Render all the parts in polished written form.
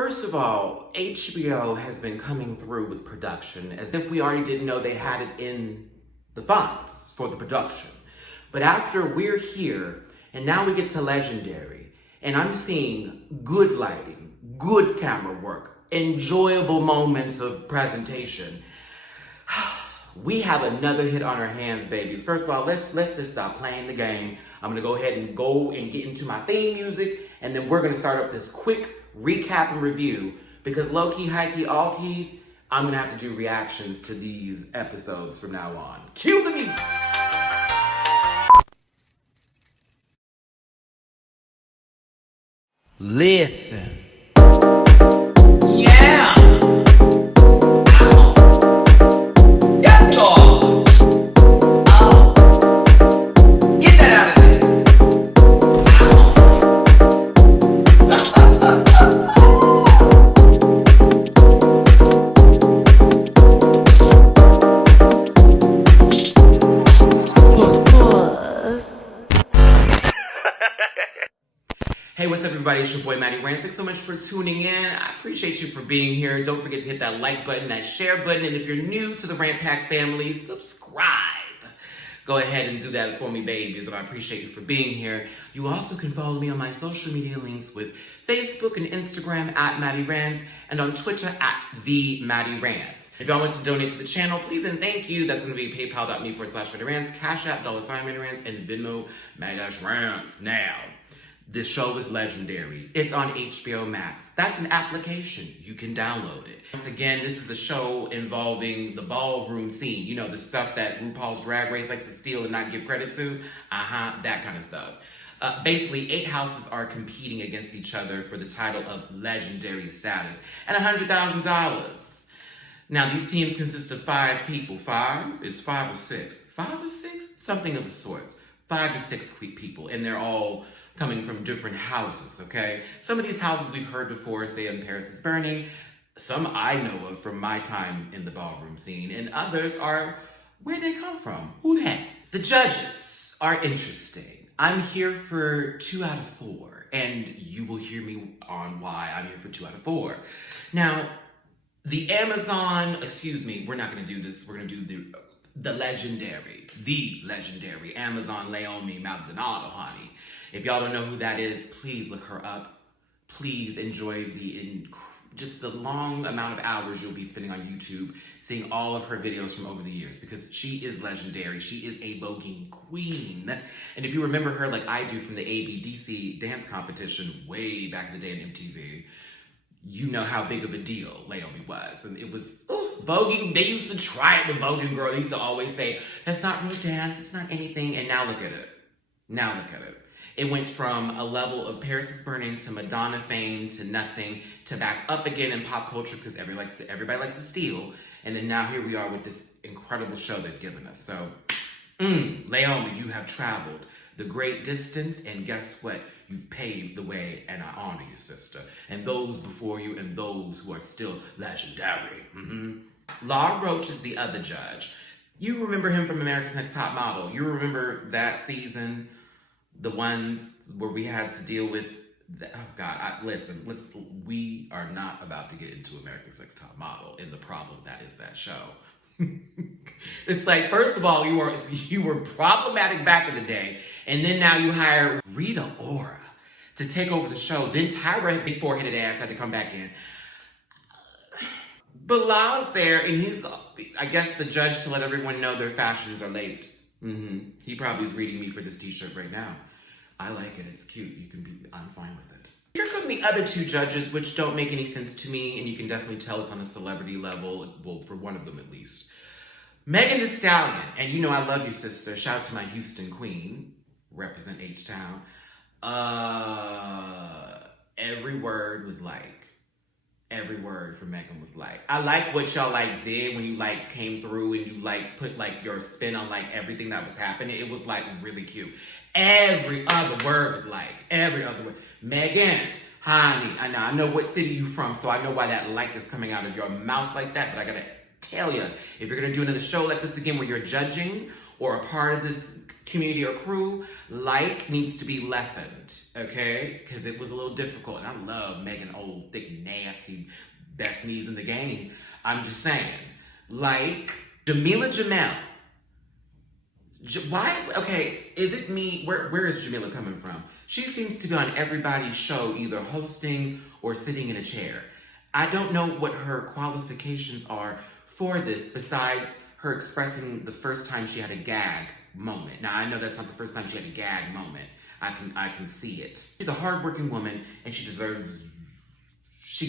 First of all, HBO has been coming through with production as if we already didn't know they had it in the funds for the production. But after We're Here, and now we get to Legendary, and I'm seeing good lighting, good camera work, enjoyable moments of presentation. We have another hit on our hands, babies. First of all, let's just stop playing the game. I'm gonna go ahead and get into my theme music, and then we're gonna start up this quick recap and review, because low key, high key, all keys, I'm gonna have to do reactions to these episodes from now on. Cue the music. Listen. Yeah. Yes, Lord. Get that out of there. Hey, what's up, everybody? It's your boy, Matty Rants. Thanks so much for tuning in. I appreciate you for being here. Don't forget to hit that like button, that share button, and if you're new to the Rant Pack family, subscribe. Go ahead and do that for me, babies, and I appreciate you for being here. You also can follow me on my social media links with Facebook and Instagram at Matty Rants, and on Twitter at the Matty Rants. If y'all want to donate to the channel, please and thank you. That's going to be paypal.me/MattyRants, Cash App, $MattyRants, and Venmo, MattyRants. Now, this show is legendary. It's on HBO MAX. That's an application. You can download it. Once again, this is a show involving the ballroom scene. You know, the stuff that RuPaul's Drag Race likes to steal and not give credit to. That kind of stuff. Basically, 8 houses are competing against each other for the title of legendary status and $100,000. Now, these teams consist of 5 people. 5? It's 5 or 6. 5 or 6? Something of the sorts. 5 to 6 people, and they're all coming from different houses, okay? Some of these houses we've heard before, say in Paris is Burning. Some I know of from my time in the ballroom scene, and others are where they come from. Who that? The judges are interesting. I'm here for 2 out of 4, and you will hear me on why I'm here for 2 out of 4. Now, the we're not gonna do this. We're gonna do the legendary Amazon Leomi Maldonado, honey. If y'all don't know who that is, please look her up. Please enjoy just the long amount of hours you'll be spending on YouTube seeing all of her videos from over the years, because she is legendary. She is a voguing queen. And if you remember her like I do from the ABDC dance competition way back in the day on MTV, you know how big of a deal Leomi was. And it was voguing. They used to try it with Voguing Girl. They used to always say, that's not real dance, it's not anything. And now look at it. It went from a level of Paris is Burning to Madonna fame to nothing to back up again in pop culture because everybody likes to steal. And then now here we are with this incredible show they've given us. So, Leomi, you have traveled the great distance, and guess what? You've paved the way, and I honor you, sister. And those before you, and those who are still legendary. Laurent Roach is the other judge. You remember him from America's Next Top Model. You remember that season, the ones where we had to deal with, listen, we are not about to get into America's Next Top Model and the problem that is that show. It's like, first of all, you were problematic back in the day, and then now you hire Rita Ora to take over the show. Then Tyra, big four-headed ass, had to come back in. But Lau's there, and he's, I guess, the judge to let everyone know their fashions are late. He probably is reading me for this t-shirt right now. I like it. It's cute. I'm fine with it. Here come the other 2 judges, which don't make any sense to me, and you can definitely tell it's on a celebrity level, well, for one of them at least. Megan Thee Stallion, and you know I love you, sister. Shout out to my Houston queen. Represent H-Town. Every word was like. Every word from Megan was like. I like what y'all did when you came through and you put your spin on everything that was happening. It was really cute. Every other word was every other word. Megan, honey, I know what city you from, so I know why that is coming out of your mouth like that, but I gotta tell you, if you're gonna do another show like this again where you're judging or a part of this community or crew, like needs to be lessened, okay? Because it was a little difficult. And I love Megan, old, thick, nasty, best knees in the game. I'm just saying. Like, Jamila Jamel. Why? Okay, is it me? Where is Jamila coming from? She seems to be on everybody's show, either hosting or sitting in a chair. I don't know what her qualifications are for this, besides her expressing the first time she had a gag moment. Now, I know that's not the first time she had a gag moment. I can see it. She's a hardworking woman, and she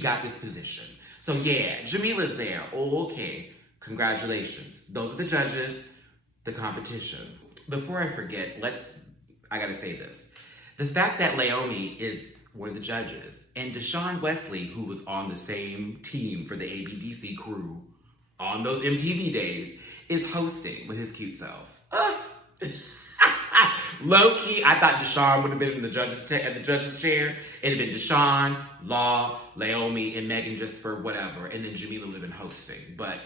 got this position. So yeah, Jamila's there. Oh, okay. Congratulations. Those are the judges, the competition. Before I forget, I gotta say this. The fact that Laomi is one of the judges, and Deshaun Wesley, who was on the same team for the ABDC crew on those MTV days, is hosting with his cute self. Low key, I thought Deshaun would have been in the at the judges chair. It'd have been Deshaun, Law, Laomi, and Megan just for whatever, and then Jamila would have been hosting. But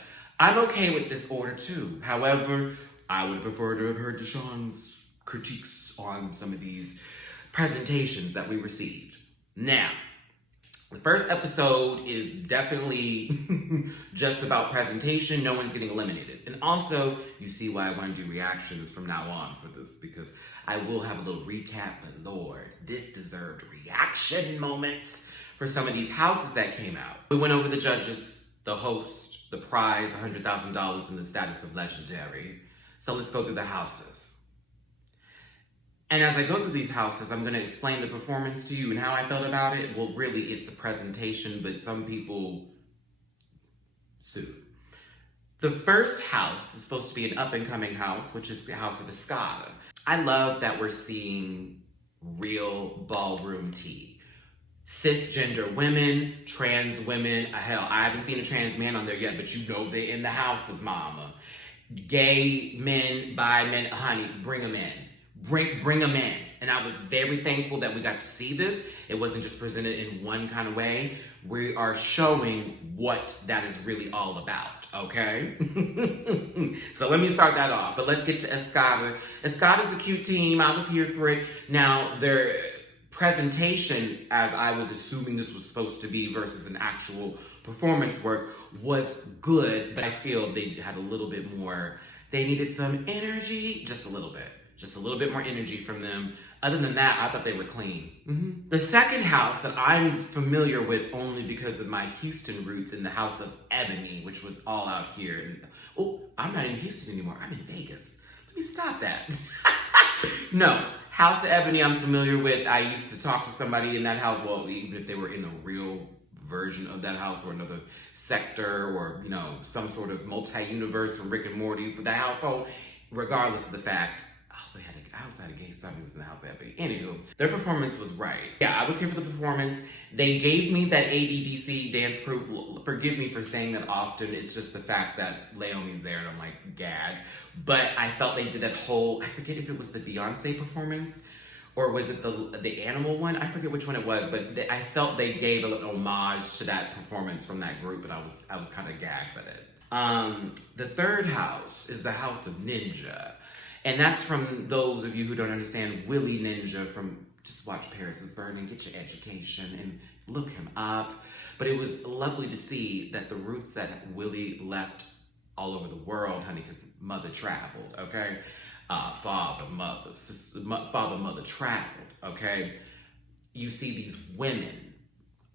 I'm okay with this order too. However, I would have preferred to have heard Deshaun's critiques on some of these presentations that we received. Now, the first episode is definitely just about presentation. No one's getting eliminated. And also, you see why I want to do reactions from now on for this, because I will have a little recap, but Lord, this deserved reaction moments for some of these houses that came out. We went over the judges, the host, the prize, $100,000, and the status of legendary. So let's go through the houses. And as I go through these houses, I'm going to explain the performance to you and how I felt about it. Well, really, it's a presentation, but some people sue. The first house is supposed to be an up-and-coming house, which is the house of Escada. I love that we're seeing real ballroom tea. Cisgender women, trans women. Hell, I haven't seen a trans man on there yet, but you know they're in the houses, mama. Gay men, bi men, honey, bring them in. Bring them in. And I was very thankful that we got to see this. It wasn't just presented in one kind of way. We are showing what that is really all about, okay? So let me start that off. But let's get to Escada. Escada's a cute team. I was here for it. Now, their presentation, as I was assuming this was supposed to be versus an actual performance work, was good. But I feel they had a little bit more. They needed some energy, just a little bit. Just a little bit more energy from them. Other than that, I thought they were clean. Mm-hmm. The second house that I'm familiar with only because of my Houston roots in the house of Ebony, which was all out here. Oh, I'm not in Houston anymore. I'm in Vegas. Let me stop that. No, House of Ebony I'm familiar with. I used to talk to somebody in that house. Well, even if they were in a real version of that house or another sector or, you know, some sort of multi-universe from Rick and Morty for that household, regardless of the fact, I also had a gay son who was in the house of Ebony. Anywho, their performance was right. Yeah, I was here for the performance. They gave me that ABDC dance crew. Forgive me for saying that often. It's just the fact that Laomi's there and I'm like, gag. But I felt they did that whole, I forget if it was the Beyonce performance or was it the animal one? I forget which one it was, but I felt they gave a little homage to that performance from that group, and I was kind of gagged by it. The third house is the House of Ninja. And that's from those of you who don't understand Willie Ninja from just watch Paris is Burning, get your education and look him up. But it was lovely to see that the roots that Willie left all over the world, honey, because mother traveled, okay? Father, mother, sister, father, mother traveled, okay? You see these women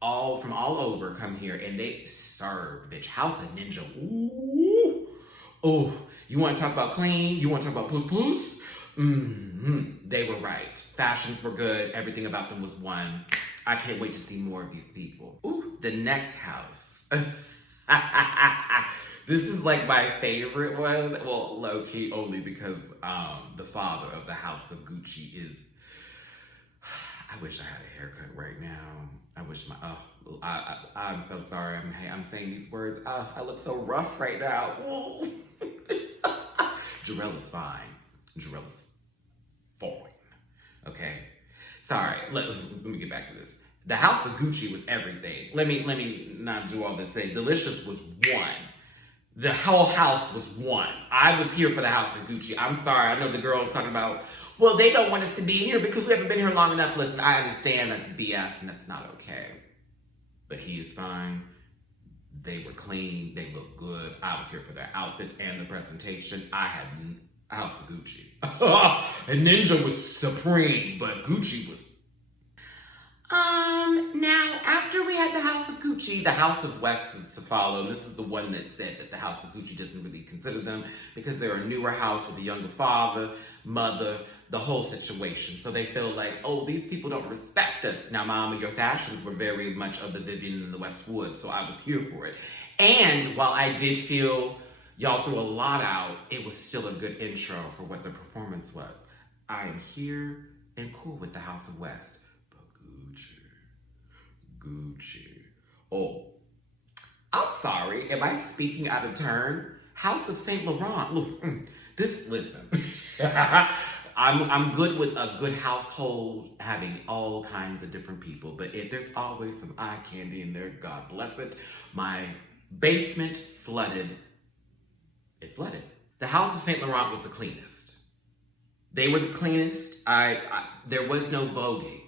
all from all over come here and they serve, bitch. House of Ninja, ooh. Oh, you want to talk about clean? You want to talk about puss? Mm-hmm. They were right. Fashions were good. Everything about them was one. I can't wait to see more of these people. Ooh, the next house. This is like my favorite one. Well, low-key only because the father of the house of Gucci is... I wish I had a haircut right now. I wish I'm so sorry. I'm saying these words. I look so rough right now. Jarrell is fine. Jarrell is fine. Okay? Sorry. Let me get back to this. The house of Gucci was everything. Let me not do all this thing. Delicious was one. The whole house was one. I was here for the house of Gucci. I'm sorry. I know the girls talking about, well, they don't want us to be here because we haven't been here long enough. Listen, I understand that's BS and that's not okay. But he is fine. They were clean. They looked good. I was here for their outfits and the presentation. I had a house of Gucci. And Ninja was supreme, but Gucci was. Now, after we had the House of Gucci, the House of West is to follow. And this is the one that said that the House of Gucci doesn't really consider them because they're a newer house with a younger father, mother, the whole situation. So they feel like, oh, these people don't respect us. Now, Mama, your fashions were very much of the Vivian and the Westwood, so I was here for it. And while I did feel y'all threw a lot out, it was still a good intro for what the performance was. I am here and cool with the House of West. Gucci. Oh, I'm sorry. Am I speaking out of turn? House of Saint Laurent. Look, listen. I'm good with a good household having all kinds of different people, but there's always some eye candy in there. God bless it. My basement flooded. It flooded. The House of Saint Laurent was the cleanest. They were the cleanest. There was no voguing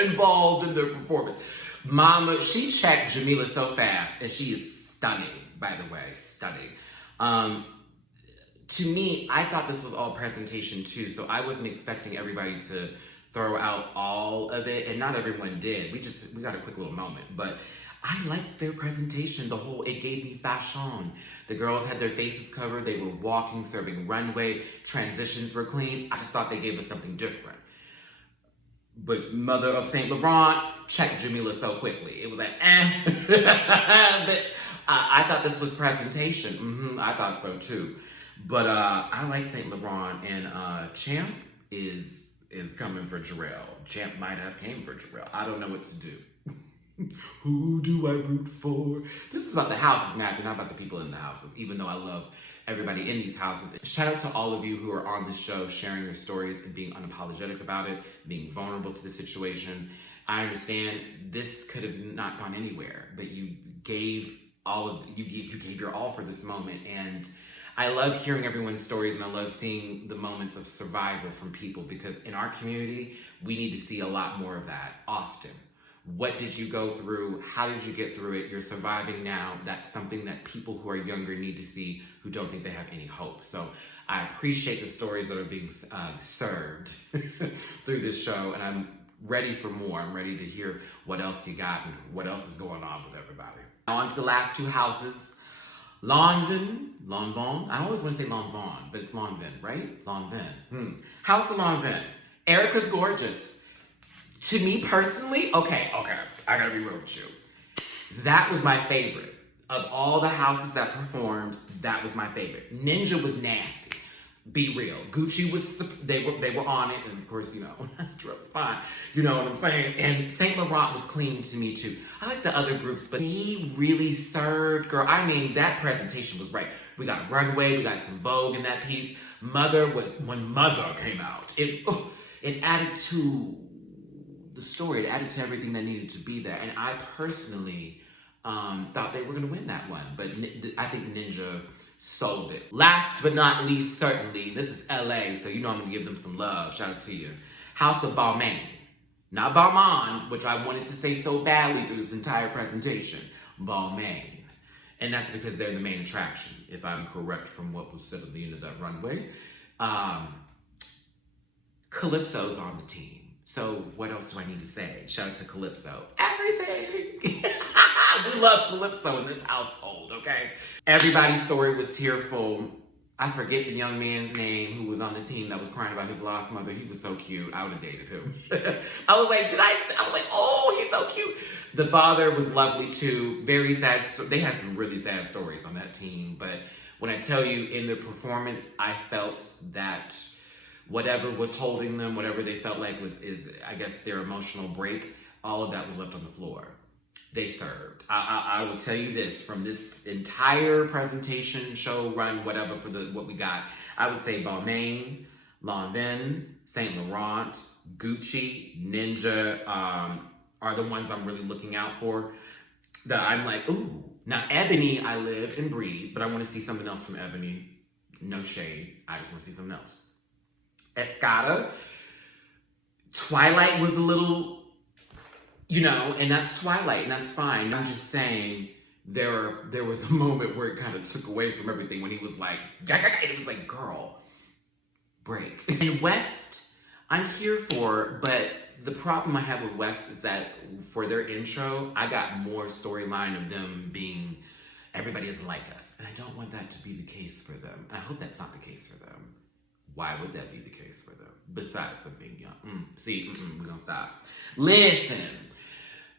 involved in their performance. Mama, she checked Jamila so fast, and she is stunning, by the way, stunning. To me, I thought this was all presentation too, so I wasn't expecting everybody to throw out all of it, and not everyone did. We got a quick little moment, but I liked their presentation. It gave me fashion. The girls had their faces covered. They were walking, serving runway. Transitions were clean. I just thought they gave us something different. But Mother of Saint Laurent checked Jamila so quickly. It was like, bitch. I thought this was presentation. I thought so too. But I like Saint Laurent, and Champ is coming for Jarrell. Champ might have came for Jarrell. I don't know what to do. Who do I root for? This is about the houses, Matthew, not about the people in the houses, even though I love everybody in these houses. Shout out to all of you who are on this show, sharing your stories and being unapologetic about it, being vulnerable to the situation. I understand this could have not gone anywhere, but you gave you gave your all for this moment. And I love hearing everyone's stories, and I love seeing the moments of survival from people, because in our community, we need to see a lot more of that often. What did you go through? How did you get through it? You're surviving now. That's something that people who are younger need to see, who don't think they have any hope. So I appreciate the stories that are being served through this show, and I'm ready for more. I'm ready to hear what else you got and what else is going on with everybody. Now on to the last two houses. Lanvin. I always want to say Lanvin, but it's Lanvin, right? Lanvin. House of Lanvin. Erica's gorgeous. To me personally, okay, I gotta be real with you. That was my favorite. Of all the houses that performed, that was my favorite. Ninja was nasty. Be real. Gucci was, they were on it, and of course, Drup's fine. You know what I'm saying? And Saint Laurent was clean to me too. I like the other groups, but he really served, girl. I mean, that presentation was right. We got Runway, we got some Vogue in that piece. When Mother came out, it added to the story. It added to everything that needed to be there. And I personally thought they were going to win that one. But I think Ninja sold it. Last but not least, certainly, this is LA, so I'm going to give them some love. Shout out to you. House of Balmain. Not Balmain, which I wanted to say so badly through this entire presentation. Balmain. And that's because they're the main attraction, if I'm correct from what was said at the end of that runway. Calypso's on the team. So what else do I need to say? Shout out to Calypso. Everything! We love Calypso in this household, okay? Everybody's story was tearful. I forget the young man's name who was on the team that was crying about his lost mother. He was so cute. I would have dated him. I was like, oh, he's so cute. The father was lovely too. Very sad. So they had some really sad stories on that team. But when I tell you, in the performance, I felt that whatever was holding them, whatever they felt like is I guess their emotional break, all of that was left on the floor. They served. I will tell you this, from this entire presentation, show, run, whatever, for what we got, I would say Balmain, Lanvin, Saint Laurent, Gucci, Ninja are the ones I'm really looking out for. that I'm like, ooh. Now, Ebony, I live and breathe, but I want to see something else from Ebony. No shade. I just want to see something else. Escada. Twilight was a little, and that's Twilight, and that's fine. I'm just saying there was a moment where it kind of took away from everything when he was like, it was like, girl, break. And West, I'm here for, but the problem I have with West is that for their intro, I got more storyline of them being, everybody is like us. And I don't want that to be the case for them. I hope that's not the case for them. Why would that be the case for them? Besides them being young. We're gonna stop. Listen,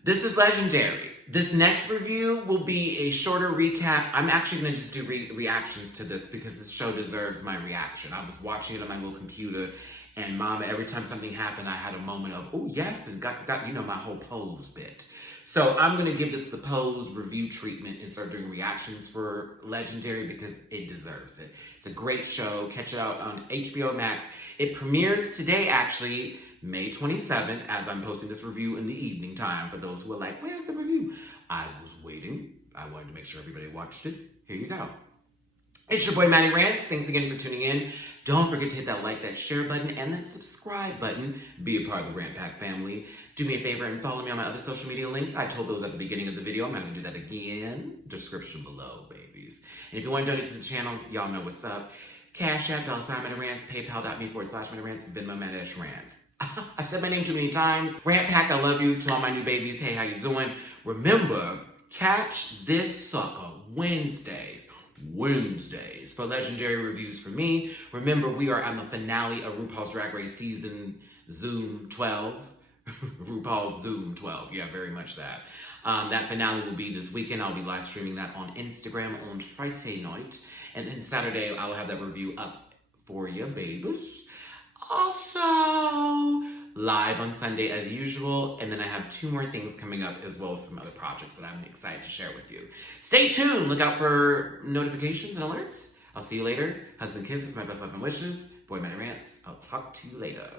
this is legendary. This next review will be a shorter recap. I'm actually gonna just do reactions to this because this show deserves my reaction. I was watching it on my little computer, and mama, every time something happened, I had a moment of, oh yes, and got my whole pose bit. So I'm gonna give this the pose review treatment and start doing reactions for Legendary because it deserves it. It's a great show. Catch it out on HBO MAX. It premieres today, actually, May 27th, as I'm posting this review in the evening time. For those who are like, where's the review? I was waiting. I wanted to make sure everybody watched it. Here you go. It's your boy, Matty Rants. Thanks again for tuning in. Don't forget to hit that like, that share button, and that subscribe button. Be a part of the Rant Pack family. Do me a favor and follow me on my other social media links. I told those at the beginning of the video. I'm not going to do that again. Description below, babies. And if you want to donate to the channel, y'all know what's up. Cash App, $MattyRants, PayPal.me/MattyRants, Venmo, MattyRants. I've said my name too many times. Rant Pack, I love you. To all my new babies, hey, how you doing? Remember, catch this sucker Wednesdays for Legendary reviews for me. Remember, we are on the finale of RuPaul's Drag Race season Zoom 12. RuPaul's Zoom 12. Yeah, very much that. That finale will be this weekend. I'll be live streaming that on Instagram on Friday night. And then Saturday, I'll have that review up for you, babies. Also, live on Sunday as usual. And then I have 2 more things coming up as well as some other projects that I'm excited to share with you. Stay tuned. Look out for notifications and alerts. I'll see you later. Hugs and kisses. My best love and wishes. Boy, Matty Rants. I'll talk to you later.